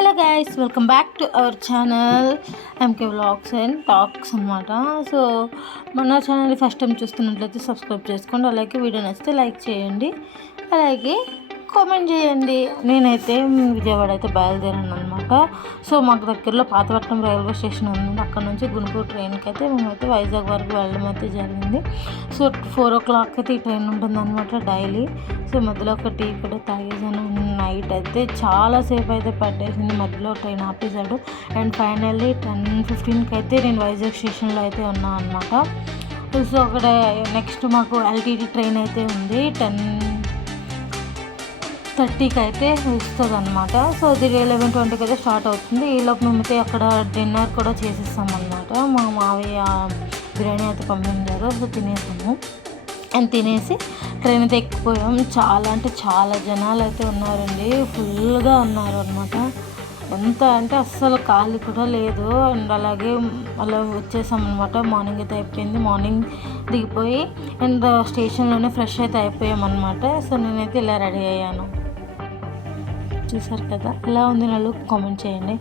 Hello guys, welcome back to our channel MK vlogs and talks అనమాట. So మన ఛానల్ని first time చూస్తున్నట్లయితే subscribe చేసుకోండి. అలాగే వీడియో నచ్చితే లైక్ చేయండి, అలాగే కామెంట్ చేయండి. నేనైతే విజయవాడ అయితే బయలుదేరాను అనమాట. సో మాకు దగ్గరలో పాతపట్నం రైల్వే స్టేషన్ ఉంది. అక్కడ నుంచి గుంటూరు ట్రైన్కి అయితే మేమైతే వైజాగ్ వరకు వెళ్ళడం అయితే జరిగింది. సో 4 o'clock అయితే ఈ ట్రైన్ ఉంటుంది అనమాట డైలీ. సో మధ్యలో ఒక టీ కూడా తాగేసాను. నైట్ అయితే చాలాసేపు అయితే పట్టేసింది, మధ్యలో ట్రైన్ ఆపేశాడు. అండ్ ఫైనల్లీ 10:15కి అయితే నేను వైజాగ్ స్టేషన్లో అయితే ఉన్నాను అనమాట. సో అక్కడ నెక్స్ట్ మాకు ఎల్టీటీ ట్రైన్ అయితే ఉంది, 10:30కి అయితే వస్తుంది అనమాట. సో అది 11:20కి అయితే స్టార్ట్ అవుతుంది. ఈలోపు మేమైతే అక్కడ డిన్నర్ కూడా చేసేస్తామన్నమాట. మా మావయ్య బిర్యానీ అయితే పంపించారు. సో తినేసాము. అండ్ తినేసి ట్రైన్ అయితే ఎక్కిపోయాం. చాలా అంటే చాలా జనాలు అయితే ఉన్నారండి, ఫుల్గా ఉన్నారు అనమాట. ఎంత అంటే అస్సలు ఖాళీ కూడా లేదు. అండ్ అలాగే అలా వచ్చేసాం అనమాట. మార్నింగ్ అయితే అయిపోయింది. మార్నింగ్ దిగిపోయి అండ్ స్టేషన్లోనే ఫ్రెష్ అయితే అయిపోయాం అనమాట. సో నేనైతే ఇలా రెడీ అయ్యాను. చూసారు కదా ఎలా ఉంది నా లుక్, కామెంట్ చేయండి.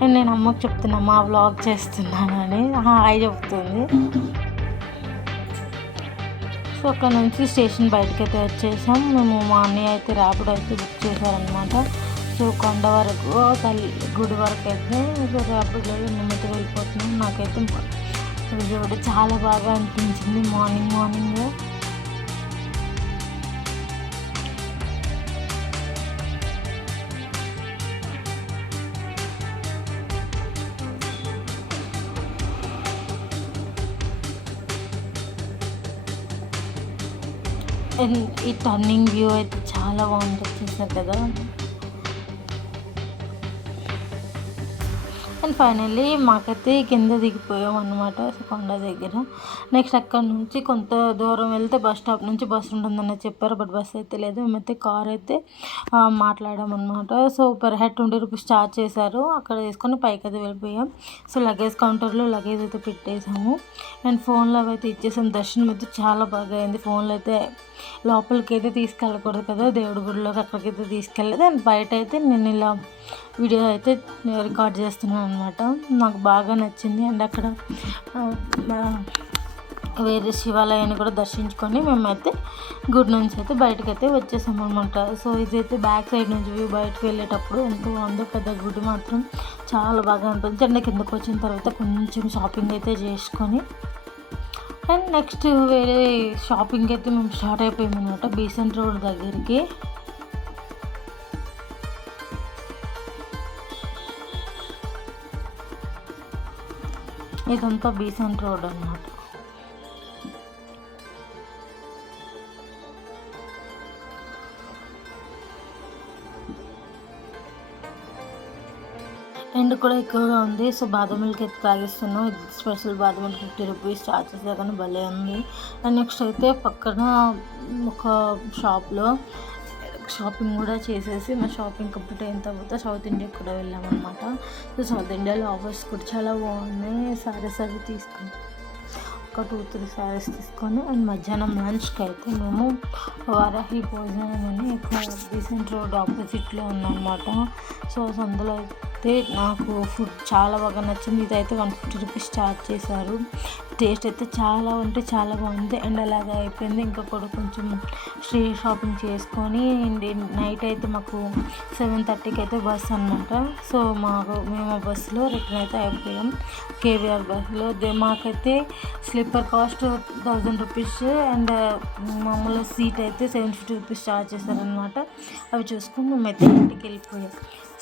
అండ్ నేను అమ్మకి చెప్తున్నా మా వ్లాగ్ చేస్తున్నాను అని, హాయ్ చెప్తుంది. సో అక్కడ నుంచి స్టేషన్ బయటకు అయితే వచ్చేసాం మేము. మా అన్నయ్య అయితే ర్యాపిడో అయితే బుక్ చేశారనమాట. సో కొండ వరకు తల్లి గుడి వరకు అయితే ర్యాపిడోలో మేమైతే వెళ్ళిపోతున్నాం. నాకైతే విజయవాడ చాలా బాగా అనిపించింది మార్నింగ్. అండ్ ఈ టర్నింగ్ వ్యూ అయితే చాలా బాగుంటుంది, చూసారు కదా. అండ్ ఫైనల్లీ మాకైతే కింద దిగిపోయాం అనమాట. సో కొండ దగ్గర. నెక్స్ట్ అక్కడ నుంచి కొంత దూరం వెళ్తే బస్ స్టాప్ నుంచి బస్సు ఉంటుందని చెప్పారు, బట్ బస్ అయితే లేదు. మేమైతే కార్ అయితే మాట్లాడామన్నమాట. So per head 20 rupees charge చేశారు. అక్కడ తీసుకొని పైకి అయితే వెళ్ళిపోయాం. సో లగేజ్ కౌంటర్లో లగేజ్ అయితే పెట్టేసాము. అండ్ ఫోన్లో అయితే ఇచ్చేసాం. దర్శనం అయితే చాలా బాగా అయింది. ఫోన్లో అయితే లోపలికి అయితే తీసుకెళ్ళకూడదు కదా, దేవుడి గుడిలోకి అక్కడికైతే తీసుకెళ్ళలేదు. అండ్ బయట అయితే నేను ఇలా వీడియో అయితే రికార్డ్ చేస్తున్నాను అనమాట. నాకు బాగా నచ్చింది. అండ్ అక్కడ వేరే శివాలయాన్ని కూడా దర్శించుకొని మేమైతే గుడి నుంచి అయితే బయటకు అయితే వచ్చేసాం అనమాట. సో ఇదైతే బ్యాక్ సైడ్ నుంచి వ్యూ బయటకు వెళ్ళేటప్పుడు ఎంతో బాగుందో పెద్ద గుడి మాత్రం చాలా బాగా అనిపించింది. అండ్ కిందకు వచ్చిన తర్వాత కొంచెం షాపింగ్ అయితే చేసుకొని అండ్ నెక్స్ట్ వేరే షాపింగ్ అయితే మేము స్టార్ట్ అయిపోయాం అనమాట బీసెంట్ రోడ్ దగ్గరికి. ఇదంతా బీసెంట్ రోడ్ అన్నమాట. ఎండ్ కూడా ఎక్కువగా ఉంది. సో బాదం మిల్క్ అయితే తాగిస్తున్నాం. స్పెషల్ బాదం మిల్క్ 50 రూపీస్ ఛార్జ్ చేసా కానీ భలే ఉంది. అండ్ నెక్స్ట్ అయితే పక్కన ఒక షాప్లో షాపింగ్ కూడా చేసేసి మా షాపింగ్ కంప్లీట్ అయిన తర్వాత సౌత్ ఇండియాకి కూడా వెళ్ళామన్నమాట. సో సౌత్ ఇండియాలో ఆఫర్స్ కూడా చాలా బాగున్నాయి. సారీస్ అవి తీసుకుని ఒక 2-3 సారీస్ తీసుకొని అండ్ మధ్యాహ్నం లంచ్కి అయితే మేము వారాహి భోజనం అని ఇక్కడ బీసెంట్ రోడ్ ఆపోజిట్లో ఉందన్నమాట. సో అందులో అయితే నాకు ఫుడ్ చాలా బాగా నచ్చింది. ఇదైతే 150 రూపీస్ ఛార్జ్ చేశారు. టేస్ట్ అయితే చాలా అంటే చాలా బాగుంది. అండ్ అలాగే అయిపోయింది. ఇంకా కూడా కొంచెం స్ట్రీట్ షాపింగ్ చేసుకొని నైట్ అయితే మాకు 7:30కి అయితే బస్ అనమాట. సో మేము బస్సులో రిటర్న్ అయితే అయిపోయాం కేవీఆర్ బస్సులో. మాకైతే స్లీపర్ కాస్ట్ 1000 రూపీస్ అండ్ మామూలు సీట్ అయితే 750 రూపీస్ ఛార్జ్ చేశారనమాట. అవి చూసుకొని మేమైతే ఇంటికి వెళ్ళిపోయాం.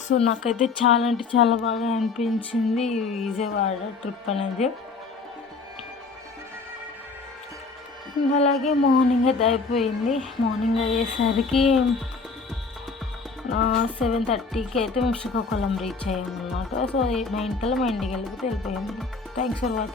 సో నాకైతే చాలా అంటే చాలా బాగా అనిపించింది ఈ విజయవాడ ట్రిప్ అనేది. అలాగే మార్నింగ్ అయితే అయిపోయింది. మార్నింగ్ అయ్యేసరికి 7:30కి అయితే మేము శ్రీకాకుళం రీచ్ అయ్యాము అనమాట. సో 9 కల్లా మా ఇంటికి వెళ్ళిపోయాము. Thanks for watching.